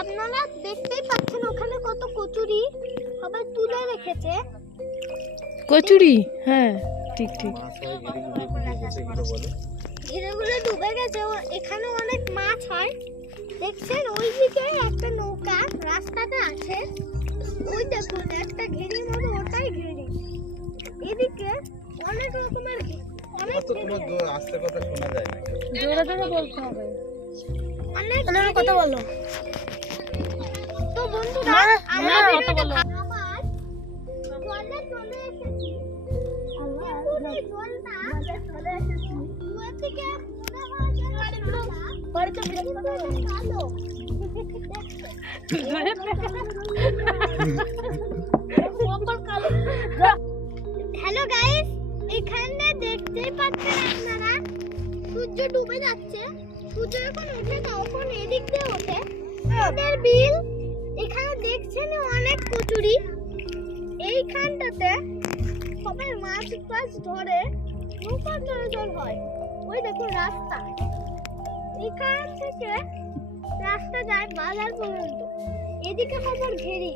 আপনারা দেখতেই পাচ্ছেন ওখানে কত কচুরি সবাই তুলে রেখেছে। কচুরি? হ্যাঁ ঠিক ঠিক। ঘিরেগুলো ডুবে গেছে। এখানে অনেক মাছ হয়। দেখছেন ওই দিকে একটা নৌকা রাস্তাটা আছে। ওই দেখুন একটা ঘেরির মতো ওটাই ঘেরি। এদিকে অনেক রকমের অনেক তোমার আস্তে কথা শোনা যায় না জোরে জোরে বলতে হবে। অনেক কথা বলো। কালো। হ্যালো গাইস এখানে দেখতে পাচ্ছেন আপনারা। সূর্য ডুবে যাচ্ছে। সূর্য যখন ওঠে তখন এদিক দিয়ে ওঠে। বিল এখানে দেখছেন কচুরি এইখানটাতে সবাই মাছ টাছ ধরে নৌকা চলাচল হয়। ওই দেখুন রাস্তা। এখান থেকে রাস্তা যায় বাজার পর্যন্ত। এদিকে খবর ঘেরি।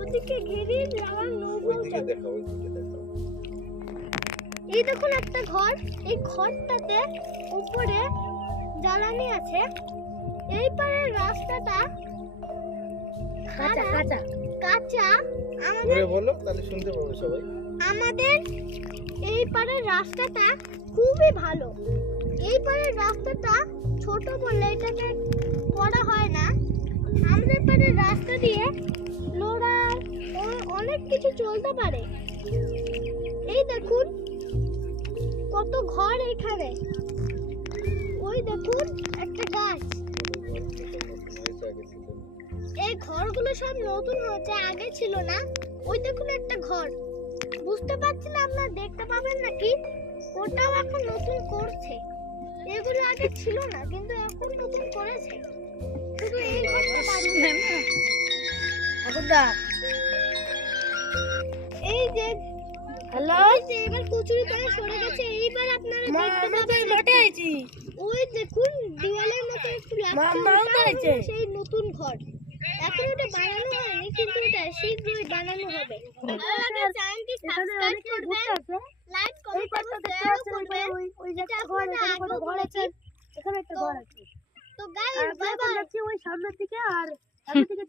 ওদিকে ঘেরি যাওয়ার নৌকো এই দেখুন একটা ঘর। এই ঘরটাতে উপরে জ্বালানি আছে। এই পারের রাস্তাটা কাঁচা কাঁচা। কাঁচা আমাদের বলো তাহলে শুনতে পাবে সবাই। আমাদের এই পারের রাস্তাটা খুবই ভালো। এই পারের রাস্তাটা ছোট বলে এটাকে করা হয় না। আমাদের পারের রাস্তা দিয়ে লোড়ার ও- অনেক কিছু চলতে পারে। এই দেখুন কত ঘর এখানে। ওই দেখুন একটা গাছ। ঘরগুলো সব নতুন হয়েছে আগে ছিল না। ওই দেখুন একটা ঘর। বুঝতে পারছি না আপনারা দেখতে পাবেন নাকি? ওটাও এখন নতুন করছে। এগুলো আগে ছিল না কিন্তু এখন নতুন করেছে। শুধু এই ঘরটা। ঠাকুরদা। এই যে হ্যালো? এবার কচুরি করে সরে গেছে। এইবার আপনারা দেখতে পাবেন মাঠে আইছি ওই দেখুন দেওয়ালের মতো একটু মা, লাগছে। সেই নতুন ঘর। এখন ওটা বানানো হয়নি কিন্তু এটা শীঘ্রই বানানো হবে। তো- ঘর আছে। তো গাইস আর বাই বাই ওই সামনের দিকে আর সামনের দিকে